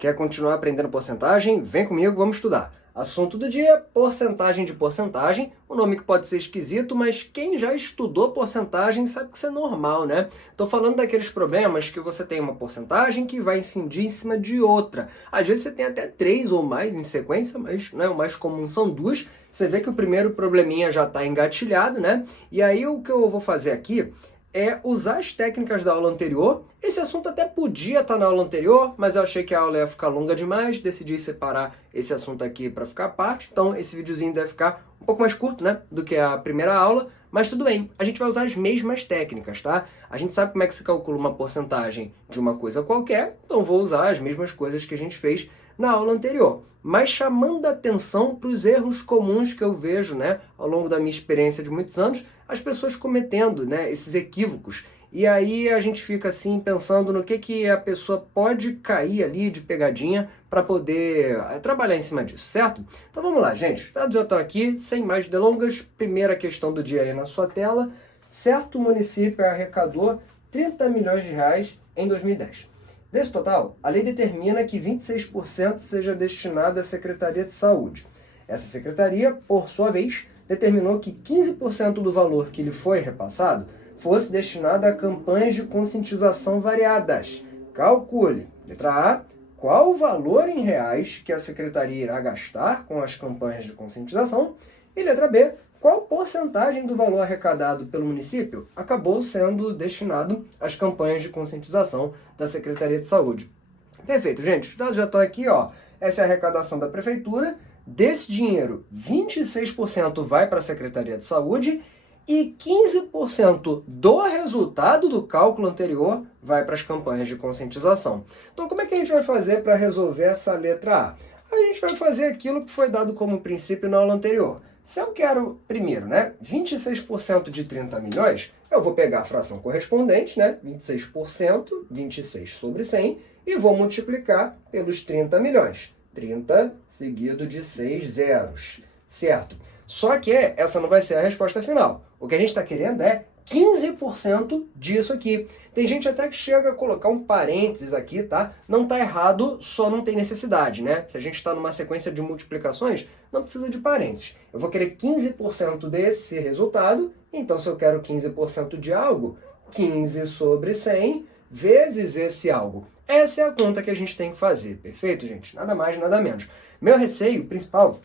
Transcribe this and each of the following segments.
Quer continuar aprendendo porcentagem? Vem comigo, vamos estudar. Assunto do dia, porcentagem de porcentagem. Um nome que pode ser esquisito, mas quem já estudou porcentagem sabe que isso é normal, né? Estou falando daqueles problemas que você tem uma porcentagem que vai incidir em cima de outra. Às vezes você tem até 3 ou mais em sequência, mas o mais comum são 2. Você vê que o primeiro probleminha já está engatilhado, né? E aí o que eu vou fazer aqui é usar as técnicas da aula anterior. Esse assunto até podia estar na aula anterior, mas eu achei que a aula ia ficar longa demais, decidi separar esse assunto aqui para ficar à parte, então esse videozinho deve ficar um pouco mais curto, né, do que a primeira aula, mas tudo bem, a gente vai usar as mesmas técnicas, tá? A gente sabe como é que se calcula uma porcentagem de uma coisa qualquer, então vou usar as mesmas coisas que a gente fez na aula anterior, mas chamando a atenção para os erros comuns que eu vejo, né, ao longo da minha experiência de muitos anos, as pessoas cometendo, né, esses equívocos. E aí a gente fica assim pensando no que a pessoa pode cair ali de pegadinha para poder trabalhar em cima disso, certo? Então vamos lá, gente. Os dados já estão aqui, sem mais delongas. Primeira questão do dia aí na sua tela. Certo município arrecadou 30 milhões de reais em 2010. Desse total, a lei determina que 26% seja destinado à Secretaria de Saúde. Essa secretaria, por sua vez, determinou que 15% do valor que lhe foi repassado fosse destinado a campanhas de conscientização variadas. Calcule. Letra A. Qual o valor em reais que a secretaria irá gastar com as campanhas de conscientização? E letra B. Qual porcentagem do valor arrecadado pelo município acabou sendo destinado às campanhas de conscientização da Secretaria de Saúde? Perfeito, gente. Os dados já estão aqui, ó. Essa é a arrecadação da prefeitura. Desse dinheiro, 26% vai para a Secretaria de Saúde e 15% do resultado do cálculo anterior vai para as campanhas de conscientização. Então, como é que a gente vai fazer para resolver essa letra A? A gente vai fazer aquilo que foi dado como princípio na aula anterior. Se eu quero, primeiro, né, 26% de 30 milhões, eu vou pegar a fração correspondente, né, 26%, 26 sobre 100, e vou multiplicar pelos 30 milhões. 30 seguido de 6 zeros, certo? Só que essa não vai ser a resposta final. O que a gente está querendo é 15% disso aqui. Tem gente até que chega a colocar um parênteses aqui, tá? Não está errado, só não tem necessidade, né? Se a gente está numa sequência de multiplicações, não precisa de parênteses. Eu vou querer 15% desse resultado, então se eu quero 15% de algo, 15 sobre 100 vezes esse algo. Essa é a conta que a gente tem que fazer, perfeito, gente? Nada mais, nada menos. Meu receio principal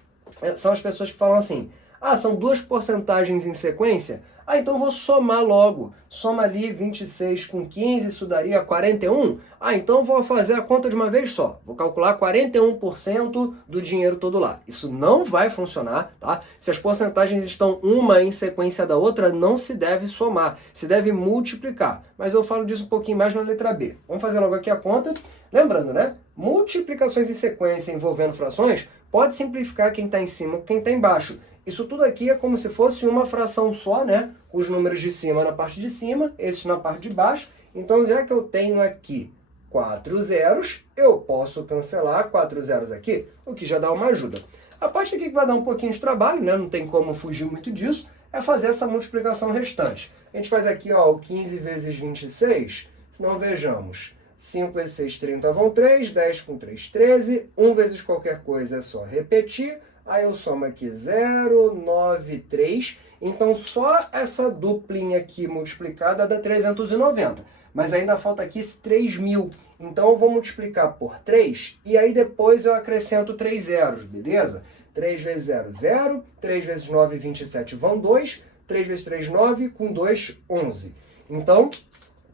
são as pessoas que falam assim, são duas porcentagens em sequência? Então vou somar logo. Soma ali 26 com 15, isso daria 41? Então vou fazer a conta de uma vez só. Vou calcular 41% do dinheiro todo lá. Isso não vai funcionar, tá? Se as porcentagens estão uma em sequência da outra, não se deve somar, se deve multiplicar. Mas eu falo disso um pouquinho mais na letra B. Vamos fazer logo aqui a conta. Lembrando, né? Multiplicações em sequência envolvendo frações pode simplificar quem está em cima com quem está embaixo. Isso tudo aqui é como se fosse uma fração só, né? Com os números de cima na parte de cima, esses na parte de baixo. Então, já que eu tenho aqui 4 zeros, eu posso cancelar 4 zeros aqui, o que já dá uma ajuda. A parte aqui que vai dar um pouquinho de trabalho, né? Não tem como fugir muito disso, é fazer essa multiplicação restante. A gente faz aqui, ó, o 15 vezes 26, se não vejamos. 5 vezes 6, 30 vão 3, 10 com 3, 13, 1 vezes qualquer coisa é só repetir. Aí eu somo aqui 0, 9, 3. Então só essa duplinha aqui multiplicada dá 390. Mas ainda falta aqui esse 3.000. Então eu vou multiplicar por 3 e aí depois eu acrescento 3 zeros, beleza? 3 vezes 0, 0. 3 vezes 9, 27 vão 2. 3 vezes 3, 9. Com 2, 11. Então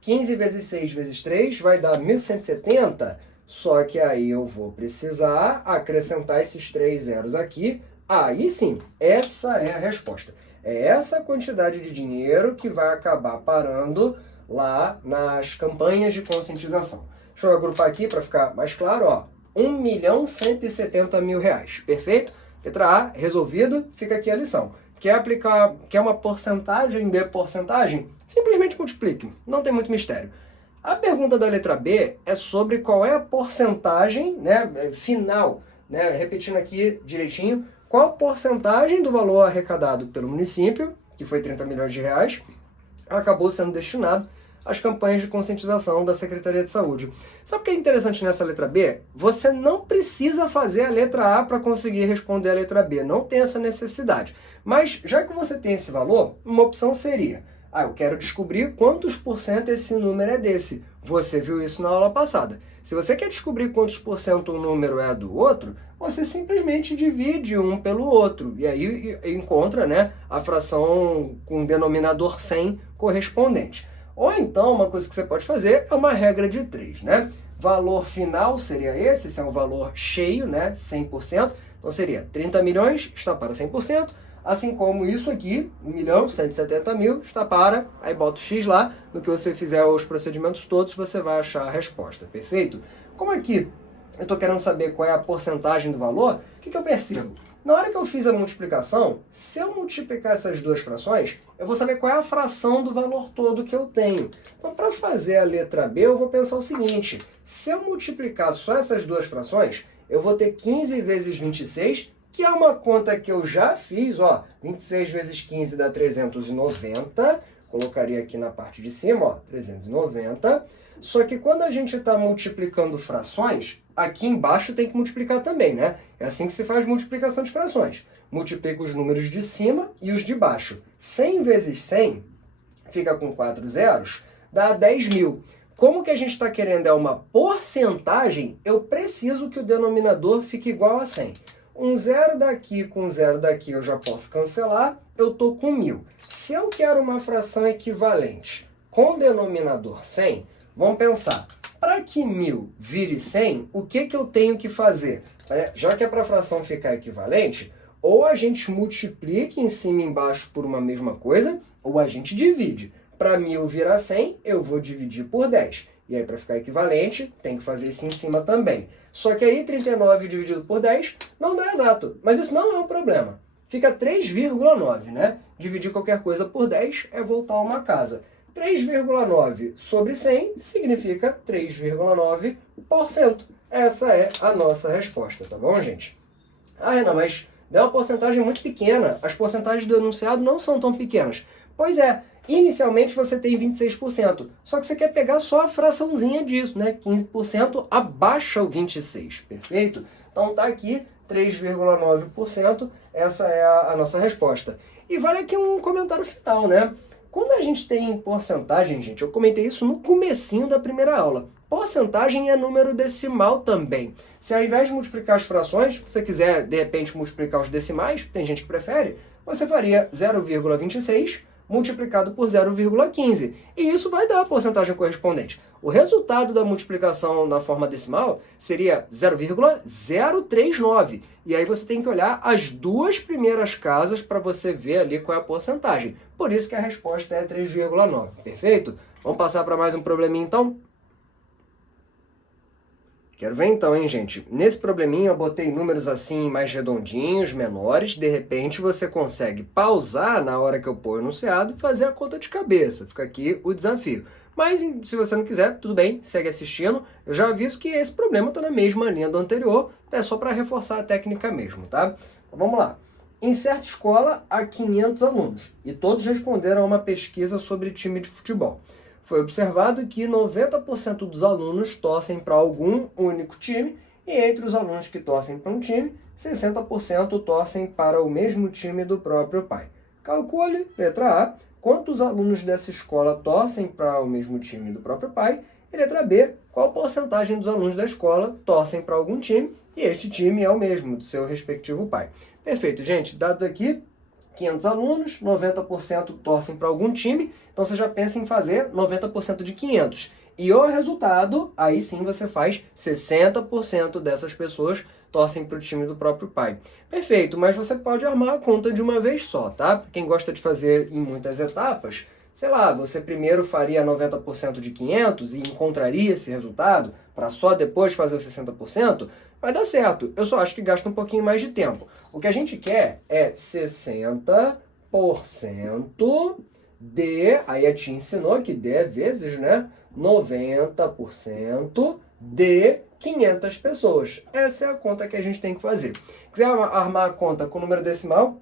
15 vezes 6 vezes 3 vai dar 1.170. Só que aí eu vou precisar acrescentar esses 3 zeros aqui. Aí sim, essa é a resposta. É essa quantidade de dinheiro que vai acabar parando lá nas campanhas de conscientização. Deixa eu agrupar aqui para ficar mais claro, ó. 1.170.000 reais. Perfeito? Letra A, resolvido. Fica aqui a lição. Quer uma porcentagem de porcentagem? Simplesmente multiplique. Não tem muito mistério. A pergunta da letra B é sobre qual é a porcentagem, né, final, né, repetindo aqui direitinho, qual a porcentagem do valor arrecadado pelo município, que foi 30 milhões de reais, acabou sendo destinado as campanhas de conscientização da Secretaria de Saúde. Sabe o que é interessante nessa letra B? Você não precisa fazer a letra A para conseguir responder a letra B, não tem essa necessidade. Mas já que você tem esse valor, uma opção seria: eu quero descobrir quantos por cento esse número é desse. Você viu isso na aula passada. Se você quer descobrir quantos por cento um número é do outro, você simplesmente divide um pelo outro. E aí encontra, né, a fração com denominador 100 correspondente. Ou então, uma coisa que você pode fazer é uma regra de 3, né? Valor final seria esse é um valor cheio, né, 100%. Então seria 30 milhões está para 100%. Assim como isso aqui, 1.170.000 está para, aí bota o X lá, no que você fizer os procedimentos todos, você vai achar a resposta, perfeito? Como aqui eu estou querendo saber qual é a porcentagem do valor, o que eu percebo? Na hora que eu fiz a multiplicação, se eu multiplicar essas duas frações, eu vou saber qual é a fração do valor todo que eu tenho. Então, para fazer a letra B, eu vou pensar o seguinte: se eu multiplicar só essas duas frações, eu vou ter 15 vezes 26, que é uma conta que eu já fiz, ó, 26 vezes 15 dá 390, colocaria aqui na parte de cima, ó, 390, só que quando a gente está multiplicando frações, aqui embaixo tem que multiplicar também, né? É assim que se faz multiplicação de frações. Multiplica os números de cima e os de baixo. 100 vezes 100 fica com 4 zeros, dá 10.000. Como que a gente está querendo é uma porcentagem, eu preciso que o denominador fique igual a 100. Um zero daqui com um zero daqui eu já posso cancelar, eu estou com 1.000. Se eu quero uma fração equivalente com denominador 100, vamos pensar, para que 1.000 vire 100, o que eu tenho que fazer? Já que é para a fração ficar equivalente, ou a gente multiplica em cima e embaixo por uma mesma coisa, ou a gente divide. Para 1.000 virar 100, eu vou dividir por 10. E aí, para ficar equivalente, tem que fazer isso em cima também. Só que aí, 39 dividido por 10 não dá exato. Mas isso não é um problema. Fica 3,9, né? Dividir qualquer coisa por 10 é voltar a uma casa. 3,9 sobre 100 significa 3,9%. Essa é a nossa resposta, tá bom, gente? Renan, mas dá uma porcentagem muito pequena. As porcentagens do enunciado não são tão pequenas. Pois é. Inicialmente você tem 26%, só que você quer pegar só a fraçãozinha disso, né? 15% abaixa o 26%, perfeito? Então tá aqui 3,9%, essa é a nossa resposta. E vale aqui um comentário final, né? Quando a gente tem porcentagem, gente, eu comentei isso no comecinho da primeira aula, porcentagem é número decimal também. Se ao invés de multiplicar as frações, você quiser de repente multiplicar os decimais, tem gente que prefere, você faria 0,26 multiplicado por 0,15. E isso vai dar a porcentagem correspondente. O resultado da multiplicação na forma decimal seria 0,039. E aí você tem que olhar as duas primeiras casas para você ver ali qual é a porcentagem. Por isso que a resposta é 3,9. Perfeito? Vamos passar para mais um probleminha então? Quero ver então, hein, gente? Nesse probleminha eu botei números assim mais redondinhos, menores. De repente você consegue pausar na hora que eu pôr o enunciado e fazer a conta de cabeça. Fica aqui o desafio. Mas se você não quiser, tudo bem, segue assistindo. Eu já aviso que esse problema está na mesma linha do anterior. É só para reforçar a técnica mesmo, tá? Então vamos lá. Em certa escola há 500 alunos e todos responderam a uma pesquisa sobre time de futebol. Foi observado que 90% dos alunos torcem para algum único time e entre os alunos que torcem para um time, 60% torcem para o mesmo time do próprio pai. Calcule, letra A, quantos alunos dessa escola torcem para o mesmo time do próprio pai, e letra B, qual porcentagem dos alunos da escola torcem para algum time e este time é o mesmo do seu respectivo pai. Perfeito, gente, dados aqui, 500 alunos, 90% torcem para algum time, então você já pensa em fazer 90% de 500. E o resultado, aí sim você faz 60% dessas pessoas torcem para o time do próprio pai. Perfeito, mas você pode armar a conta de uma vez só, tá? Para quem gosta de fazer em muitas etapas, sei lá, você primeiro faria 90% de 500 e encontraria esse resultado para só depois fazer os 60%, vai dar certo. Eu só acho que gasta um pouquinho mais de tempo. O que a gente quer é 60% de, aí a tia ensinou que D é vezes, né? 90% de 500 pessoas. Essa é a conta que a gente tem que fazer. Quiser armar a conta com número decimal,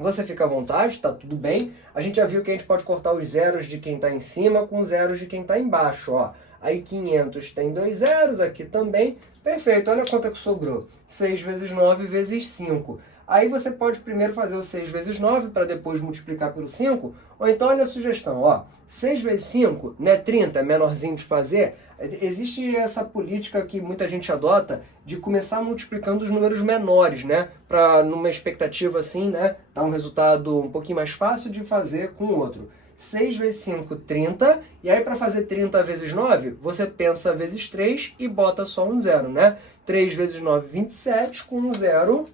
Você fica à vontade, tá tudo bem. A gente já viu que a gente pode cortar os zeros de quem está em cima com os zeros de quem está embaixo, ó. Aí 500 tem 2 zeros, aqui também. Perfeito, olha quanto é que sobrou. 6 vezes 9 vezes 5. Aí você pode primeiro fazer o 6 vezes 9 para depois multiplicar pelo 5. Ou então olha a sugestão, ó. 6 vezes 5, né, 30, é menorzinho de fazer. Existe essa política que muita gente adota de começar multiplicando os números menores, né? Para numa expectativa assim, né? Dar um resultado um pouquinho mais fácil de fazer com o outro. 6 vezes 5, 30. E aí para fazer 30 vezes 9, você pensa vezes 3 e bota só um zero, né? 3 vezes 9, 27, com um zero,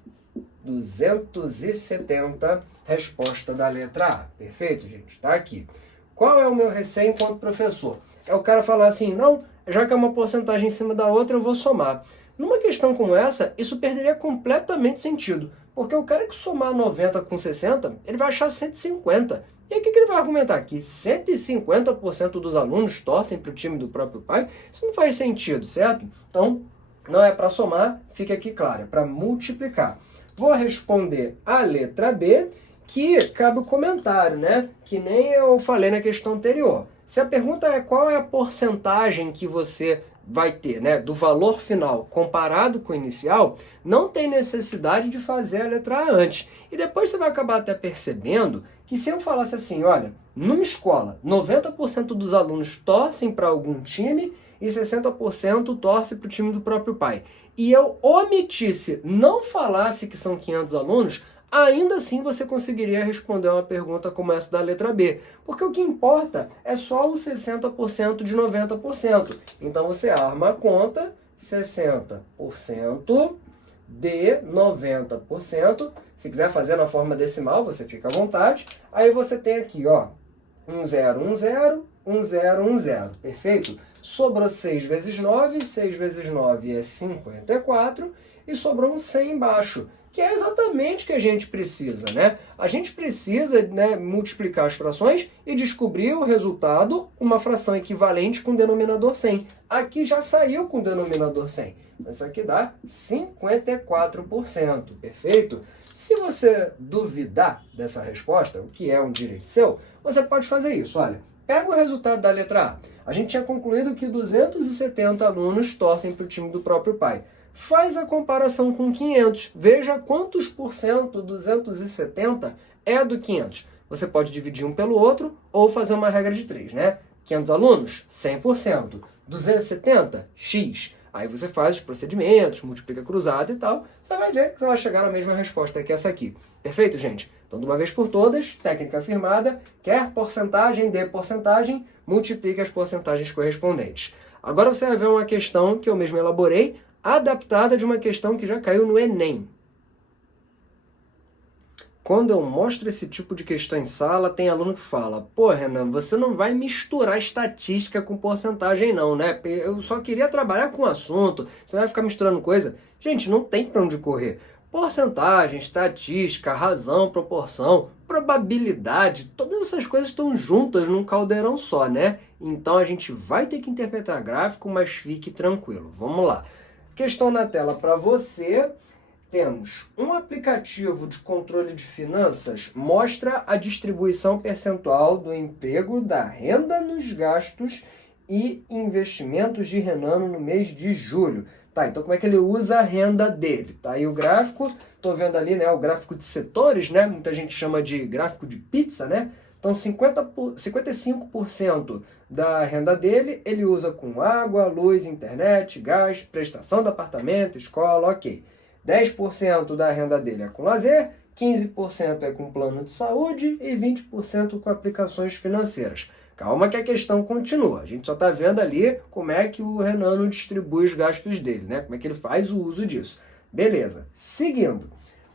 270. Resposta da letra A. Perfeito, gente? Tá aqui. Qual é o meu receio enquanto professor? É o cara falar assim, não, já que é uma porcentagem em cima da outra, eu vou somar. Numa questão como essa, isso perderia completamente sentido, porque o cara que somar 90 com 60, ele vai achar 150. E aí o que ele vai argumentar? Que 150% dos alunos torcem para o time do próprio pai? Isso não faz sentido, certo? Então, não é para somar, fica aqui claro, é para multiplicar. Vou responder a letra B, que cabe o comentário, né? Que nem eu falei na questão anterior. Se a pergunta é qual é a porcentagem que você vai ter, né, do valor final comparado com o inicial, não tem necessidade de fazer a letra A antes. E depois você vai acabar até percebendo que se eu falasse assim, olha, numa escola, 90% dos alunos torcem para algum time e 60% torce para o time do próprio pai. E eu omitisse, não falasse que são 500 alunos, ainda assim você conseguiria responder uma pergunta como essa da letra B. Porque o que importa é só os 60% de 90%. Então você arma a conta, 60% de 90%. Se quiser fazer na forma decimal, você fica à vontade. Aí você tem aqui, ó, 1, 0, 1, 0, 1, 0, 1, 0. Perfeito? Sobrou 6 vezes 9, 6 vezes 9 é 54, e sobrou um 100 embaixo, que é exatamente o que a gente precisa, né? A gente precisa, né, multiplicar as frações e descobrir o resultado, uma fração equivalente com denominador 100. Aqui já saiu com denominador 100. Isso aqui dá 54%, perfeito? Se você duvidar dessa resposta, o que é um direito seu, você pode fazer isso, olha. Pega o resultado da letra A. A gente tinha concluído que 270 alunos torcem para o time do próprio pai. Faz a comparação com 500. Veja quantos por cento 270 é do 500. Você pode dividir um pelo outro ou fazer uma regra de 3, né? 500 alunos, 100%. 270, X. Aí você faz os procedimentos, multiplica cruzado e tal. Você vai ver que você vai chegar na mesma resposta que essa aqui. Perfeito, gente? Então, de uma vez por todas, técnica afirmada, quer porcentagem, dê porcentagem, multiplique as porcentagens correspondentes. Agora você vai ver uma questão que eu mesmo elaborei, adaptada de uma questão que já caiu no Enem. Quando eu mostro esse tipo de questão em sala, tem aluno que fala, pô, Renan, você não vai misturar estatística com porcentagem não, né? Eu só queria trabalhar com o assunto, você vai ficar misturando coisa? Gente, não tem para onde correr. Porcentagem, estatística, razão, proporção, probabilidade, todas essas coisas estão juntas num caldeirão só, né? Então a gente vai ter que interpretar gráfico, mas fique tranquilo. Vamos lá. Questão na tela para você. Temos um aplicativo de controle de finanças, mostra a distribuição percentual do emprego, da renda nos gastos e investimentos de Renan no mês de julho. Tá, então como é que ele usa a renda dele? Tá aí o gráfico, tô vendo ali, né, o gráfico de setores, né? Muita gente chama de gráfico de pizza, né? Então 55% da renda dele ele usa com água, luz, internet, gás, prestação do apartamento, escola, ok. 10% da renda dele é com lazer, 15% é com plano de saúde e 20% com aplicações financeiras. Calma que a questão continua. A gente só está vendo ali como é que o Renan distribui os gastos dele, né? Como é que ele faz o uso disso. Beleza. Seguindo.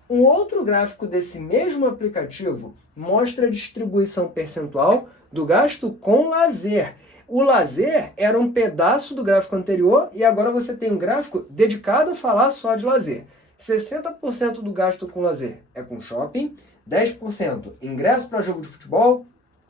Um outro gráfico desse mesmo aplicativo mostra a distribuição percentual do gasto com lazer. O lazer era um pedaço do gráfico anterior e agora você tem um gráfico dedicado a falar só de lazer. 60% do gasto com lazer é com shopping, 10% ingresso para jogo de futebol,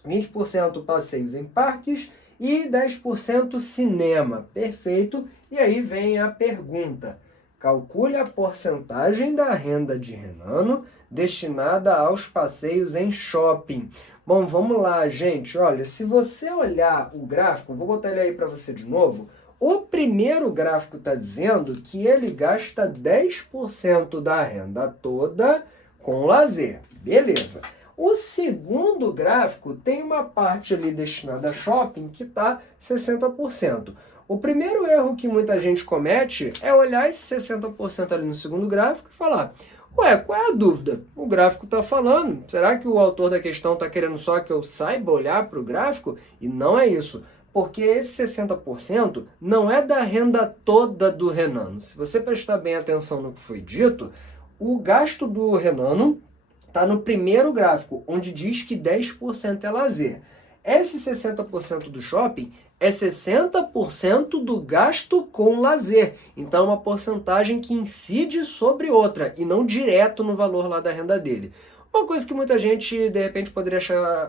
20% passeios em parques e 10% cinema. Perfeito. E aí vem a pergunta. Calcule a porcentagem da renda de Renano destinada aos passeios em shopping. Bom, vamos lá, gente. Olha, se você olhar o gráfico, vou botar ele aí para você de novo. O primeiro gráfico está dizendo que ele gasta 10% da renda toda com lazer. Beleza. O segundo gráfico tem uma parte ali destinada a shopping que está 60%. O primeiro erro que muita gente comete é olhar esse 60% ali no segundo gráfico e falar: ué, qual é a dúvida? O gráfico está falando. Será que o autor da questão está querendo só que eu saiba olhar para o gráfico? E não é isso. Porque esse 60% não é da renda toda do Renano. Se você prestar bem atenção no que foi dito, o gasto do Renano está no primeiro gráfico, onde diz que 10% é lazer. Esse 60% do shopping é 60% do gasto com lazer. Então, é uma porcentagem que incide sobre outra e não direto no valor lá da renda dele. Uma coisa que muita gente, de repente, poderia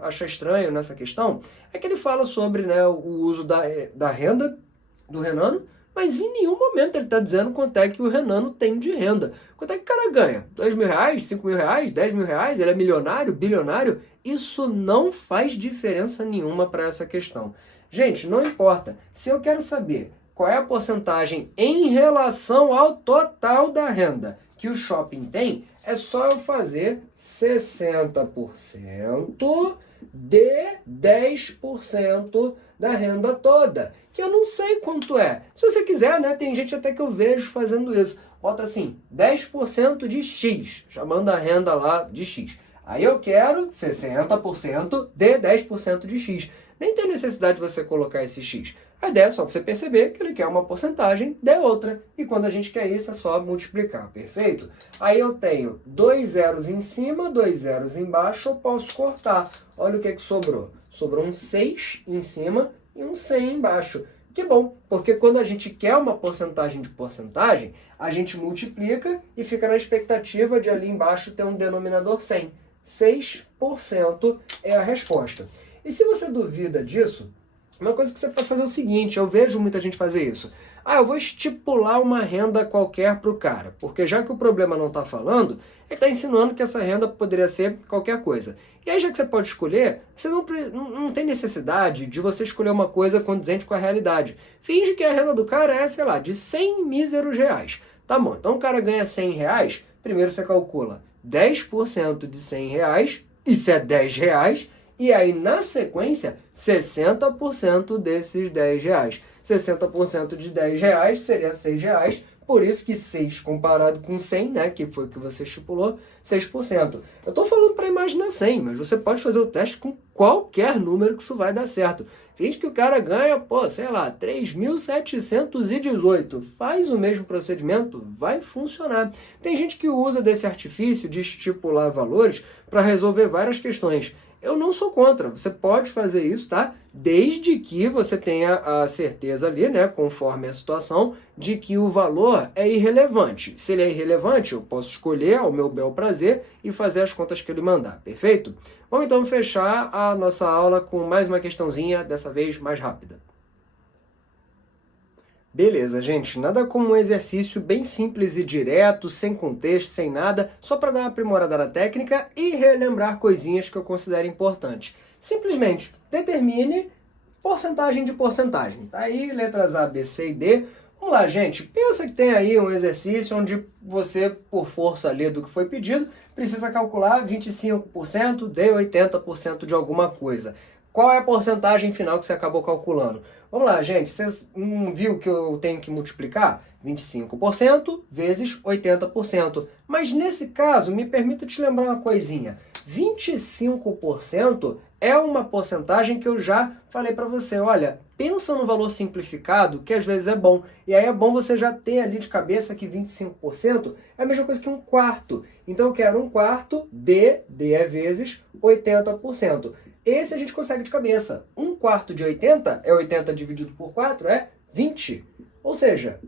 achar estranho nessa questão é que ele fala sobre, né, o uso da renda do Renano, mas em nenhum momento ele está dizendo quanto é que o Renano tem de renda. Quanto é que o cara ganha? R$2.000, R$5.000, R$10.000? Ele é milionário, bilionário? Isso não faz diferença nenhuma para essa questão. Gente, não importa. Se eu quero saber qual é a porcentagem em relação ao total da renda que o shopping tem, é só eu fazer 60% de 10% da renda toda, que eu não sei quanto é. Se você quiser, né, tem gente até que eu vejo fazendo isso. Bota assim, 10% de X, chamando a renda lá de X. Aí eu quero 60% de 10% de X. Nem tem necessidade de você colocar esse X. A ideia é só você perceber que ele quer uma porcentagem de outra. E quando a gente quer isso, é só multiplicar, perfeito? Aí eu tenho 2 zeros em cima, 2 zeros embaixo, eu posso cortar. Olha o que sobrou. Sobrou um 6 em cima e um 100 embaixo. Que bom, porque quando a gente quer uma porcentagem de porcentagem, a gente multiplica e fica na expectativa de ali embaixo ter um denominador 100. 6% é a resposta. E se você duvida disso, uma coisa que você pode fazer é o seguinte, eu vejo muita gente fazer isso. Eu vou estipular uma renda qualquer para o cara, porque já que o problema não está falando, ele está insinuando que essa renda poderia ser qualquer coisa. E aí, já que você pode escolher, você não tem necessidade de você escolher uma coisa condizente com a realidade. Finge que a renda do cara é, sei lá, de 100 míseros reais. Tá bom, então o cara ganha 100 reais, primeiro você calcula 10% de 100 reais, isso é 10 reais, e aí, na sequência, 60% desses 10 reais. 60% de 10 reais seria 6 reais, por isso que 6 comparado com 100, né, que foi o que você estipulou, 6%. Eu estou falando para imaginar 100, mas você pode fazer o teste com qualquer número que isso vai dar certo. Finge que o cara ganha, sei lá, 3.718. Faz o mesmo procedimento, vai funcionar. Tem gente que usa desse artifício de estipular valores para resolver várias questões. Eu não sou contra, você pode fazer isso, tá? Desde que você tenha a certeza ali, né, conforme a situação, de que o valor é irrelevante. Se ele é irrelevante, eu posso escolher ao meu bel prazer e fazer as contas que ele mandar, perfeito? Vamos então fechar a nossa aula com mais uma questãozinha, dessa vez mais rápida. Beleza, gente, nada como um exercício bem simples e direto, sem contexto, sem nada, só para dar uma aprimorada na técnica e relembrar coisinhas que eu considero importantes. Simplesmente determine porcentagem de porcentagem. Tá aí, letras A, B, C e D. Vamos lá, gente, pensa que tem aí um exercício onde você, por força ali do que foi pedido, precisa calcular 25% de 80% de alguma coisa. Qual é a porcentagem final que você acabou calculando? Vamos lá, gente, vocês não viu que eu tenho que multiplicar? 25% vezes 80%. Mas nesse caso, me permita te lembrar uma coisinha. 25% é uma porcentagem que eu já falei para você. Olha, pensa no valor simplificado, que às vezes é bom. E aí é bom você já ter ali de cabeça que 25% é a mesma coisa que um quarto. Então eu quero um quarto D é vezes 80%. Esse a gente consegue de cabeça. Um quarto de 80 é 80 dividido por 4 é 20. Ou seja,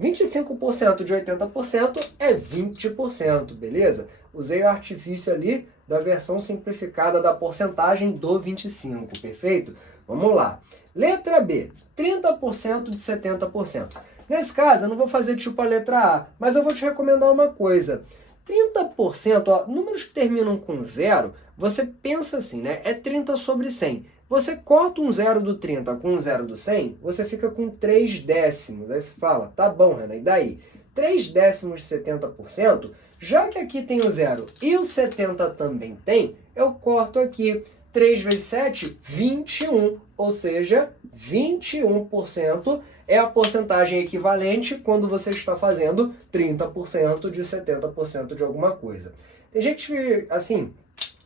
25% de 80% é 20%, beleza? Usei o artifício ali da versão simplificada da porcentagem do 25, perfeito? Vamos lá. Letra B, 30% de 70%. Nesse caso, eu não vou fazer tipo a letra A, mas eu vou te recomendar uma coisa. 30%, ó, números que terminam com zero, você pensa assim, né? É 30 sobre 100. Você corta um zero do 30 com um zero do 100, você fica com 3 décimos. Aí você fala, tá bom, Renan, e daí? 3 décimos de 70%, já que aqui tem o zero e o 70 também tem, eu corto aqui. 3 vezes 7, 21. Ou seja, 21% é a porcentagem equivalente quando você está fazendo 30% de 70% de alguma coisa. Tem gente, assim,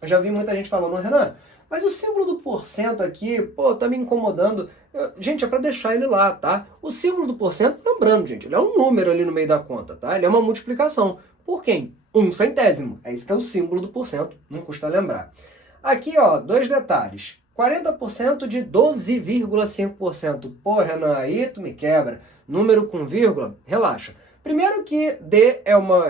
eu já vi muita gente falando, Renan, mas o símbolo do porcento aqui, pô, tá me incomodando. Gente, é para deixar ele lá, tá? O símbolo do porcento, lembrando, gente, ele é um número ali no meio da conta, tá? Ele é uma multiplicação. Por quem? 1/100. É isso que é o símbolo do porcento, não custa lembrar. Aqui, ó, 2 detalhes. 40% de 12,5%. Pô, Renan, aí tu me quebra. Número com vírgula, relaxa. Primeiro que D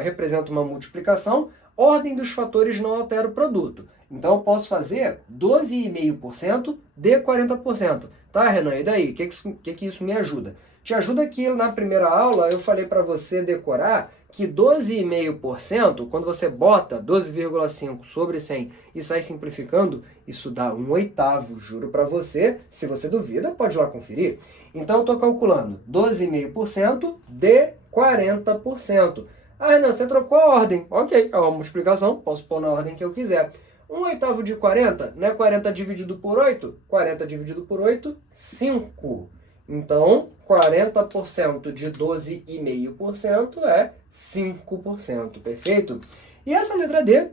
representa uma multiplicação, ordem dos fatores não altera o produto. Então eu posso fazer 12,5% de 40%. Tá, Renan? E daí? O que isso me ajuda? Te ajuda que na primeira aula eu falei para você decorar que 12,5%, quando você bota 12,5 sobre 100 e sai simplificando, isso dá 1/8, juro para você. Se você duvida, pode ir lá conferir. Então eu estou calculando 12,5% de 40%. Ah, Renan, você trocou a ordem. Ok, é uma multiplicação, posso pôr na ordem que eu quiser. 1/8 de 40, né? 40 dividido por 8? 40 dividido por 8, 5. Então, 40% de 12,5% é 5%, perfeito? E essa letra D,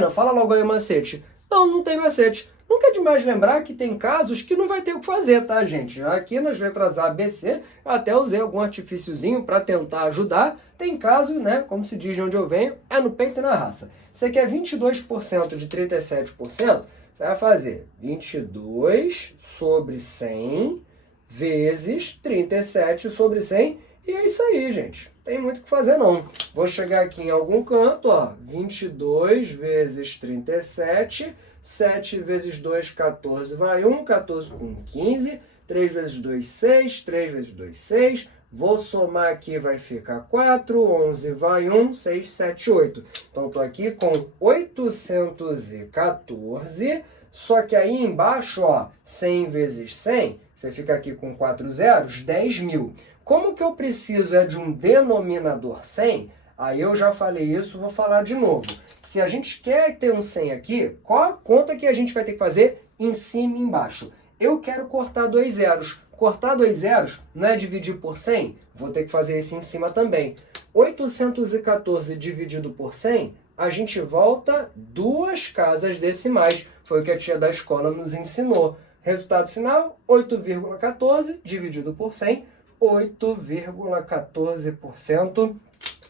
não fala logo aí o macete. Não tem macete. Nunca é demais lembrar que tem casos que não vai ter o que fazer, tá, gente? Aqui nas letras A, B, C, eu até usei algum artifíciozinho para tentar ajudar. Tem casos, né, como se diz de onde eu venho, é no peito e na raça. Você quer 22% de 37%? Você vai fazer 22 sobre 100 vezes 37 sobre 100, e é isso aí, gente. Tem muito o que fazer, não. Vou chegar aqui em algum canto, ó, 22 vezes 37, 7 vezes 2, 14, vai 1, 14 com 15, 3 vezes 2, 6, 3 vezes 2, 6, vou somar aqui, vai ficar 4, 11 vai 1, 6, 7, 8. Então, estou aqui com 814, só que aí embaixo, ó, 100 vezes 100, você fica aqui com 4 zeros, 10.000. Como que eu preciso de um denominador 100? Aí eu já falei isso, vou falar de novo. Se a gente quer ter um 100 aqui, qual a conta que a gente vai ter que fazer em cima e embaixo? Eu quero cortar 2 zeros. Cortar 2 zeros não é dividir por 100? Vou ter que fazer isso em cima também. 814 dividido por 100, a gente volta 2 casas decimais. Foi o que a tia da escola nos ensinou. Resultado final, 8,14 dividido por 100, 8,14%.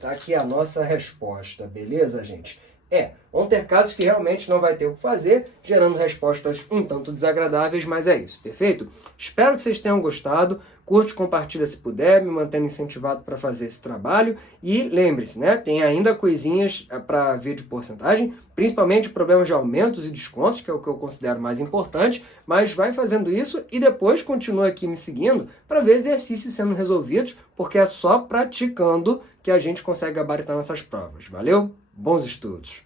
Tá aqui a nossa resposta, beleza, gente? Vão ter casos que realmente não vai ter o que fazer, gerando respostas um tanto desagradáveis, mas é isso, perfeito? Espero que vocês tenham gostado. Curte, compartilha se puder, me mantendo incentivado para fazer esse trabalho. E lembre-se, né? Tem ainda coisinhas para ver de porcentagem, principalmente problemas de aumentos e descontos, que é o que eu considero mais importante, mas vai fazendo isso e depois continua aqui me seguindo para ver exercícios sendo resolvidos, porque é só praticando que a gente consegue gabaritar nossas provas. Valeu? Bons estudos!